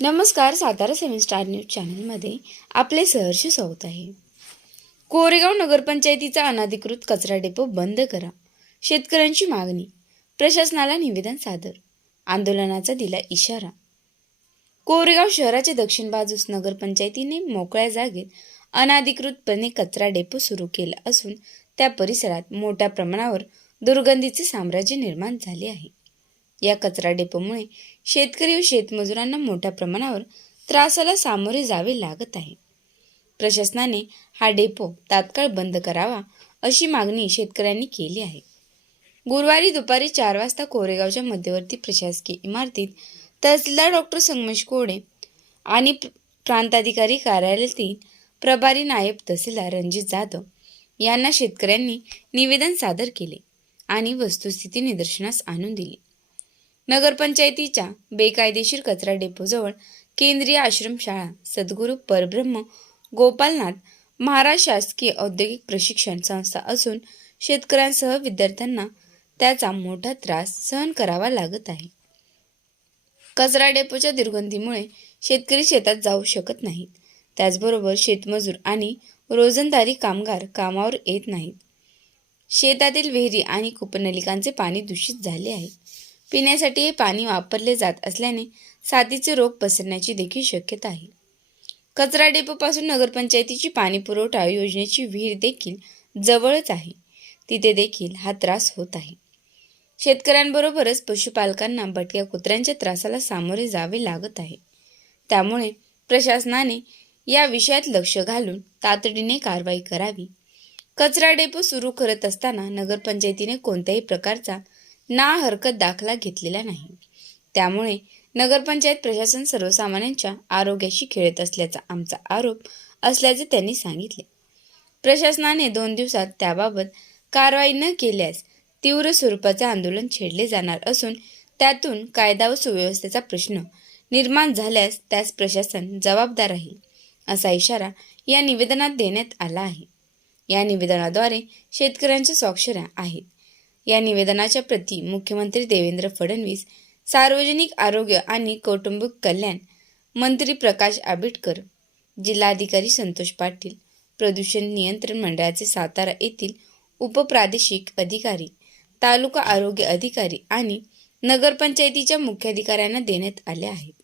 नमस्कार Satara seven star news चॅनलमध्ये आपले सहर्ष स्वागत आहे. कोरेगाव नगरपंचायतीचा अनधिकृत कचरा डेपो बंद करा शेतकऱ्यांची मागणी प्रशासनाला निवेदन सादर आंदोलनाचा दिला इशारा. कोरेगाव शहराच्या दक्षिण बाजूस नगरपंचायतीने मोकळ्या जागेत अनाधिकृतपणे कचरा डेपो सुरू केला असून त्या परिसरात मोठ्या प्रमाणावर दुर्गंधीचे साम्राज्य निर्माण झाले आहे. या कचरा डेपोमुळे शेतकरी व शेतमजुरांना मोठ्या प्रमाणावर त्रासाला सामोरे जावे लागत आहे. प्रशासनाने हा डेपो तात्काळ बंद करावा अशी मागणी शेतकऱ्यांनी केली आहे. गुरुवारी दुपारी चार वाजता कोरेगावच्या मध्यवर्ती प्रशासकीय इमारतीत तहसीलदार डॉक्टर संगमेश कोडे आणि प्रांताधिकारी कार्यालयातील प्रभारी नायब तहसीलदार रणजित जाधव यांना शेतकऱ्यांनी निवेदन सादर केले आणि वस्तुस्थिती निदर्शनास आणून दिली. नगरपंचायतीच्या बेकायदेशीर कचरा डेपोजवळ केंद्रीय आश्रमशाळा सद्गुरू परब्रह्म गोपालनाथ महाराज शासकीय औद्योगिक प्रशिक्षण संस्था असून शेतकऱ्यांसह विद्यार्थ्यांना त्याचा मोठा त्रास सहन करावा लागत आहे. कचरा डेपोच्या दुर्गंधीमुळे शेतकरी शेतात जाऊ शकत नाहीत. त्याचबरोबर शेतमजूर आणि रोजंदारी कामगार कामावर येत नाहीत. शेतातील विहिरी आणि कूपनलिकांचे पाणी दूषित झाले आहे. पिण्यासाठी हे पाणी वापरले जात असल्याने साथीचे रोग पसरण्याची देखील शक्यता आहे. कचरा डेपोपासून नगरपंचायतीची पाणी पुरवठा योजनेची विहीर देखील जवळच आहे. तिथे देखील हा त्रास होत आहे. शेतकऱ्यांबरोबरच पशुपालकांना भटक्या कुत्र्यांच्या त्रासाला सामोरे जावे लागत आहे. त्यामुळे प्रशासनाने या विषयात लक्ष घालून तातडीने कारवाई करावी. कचरा डेपो सुरू करत असताना नगरपंचायतीने कोणत्याही प्रकारचा ना हरकत दाखला घेतलेला नाही. त्यामुळे नगरपंचायत प्रशासन सर्वसामान्यांच्या आरोग्याशी खेळत असल्याचा आमचा आरोप असल्याचे त्यांनी सांगितले. प्रशासनाने दोन दिवसात त्याबाबत कारवाई न केल्यास तीव्र स्वरूपाचे आंदोलन छेडले जाणार असून त्यातून कायदा व सुव्यवस्थेचा प्रश्न निर्माण झाल्यास त्यास प्रशासन जबाबदार राहील असा इशारा या निवेदनात देण्यात आला आहे. या निवेदनाद्वारे शेतकऱ्यांच्या स्वाक्षऱ्या आहेत. या निवेदनाच्या प्रती मुख्यमंत्री देवेंद्र फडणवीस सार्वजनिक आरोग्य आणि कौटुंबिक कल्याण मंत्री प्रकाश आंबेडकर जिल्हाधिकारी संतोष पाटील प्रदूषण नियंत्रण मंडळाचे सातारा येथील उपप्रादेशिक अधिकारी तालुका आरोग्य अधिकारी आणि नगरपंचायतीच्या मुख्याधिकाऱ्यांना देण्यात आले आहेत.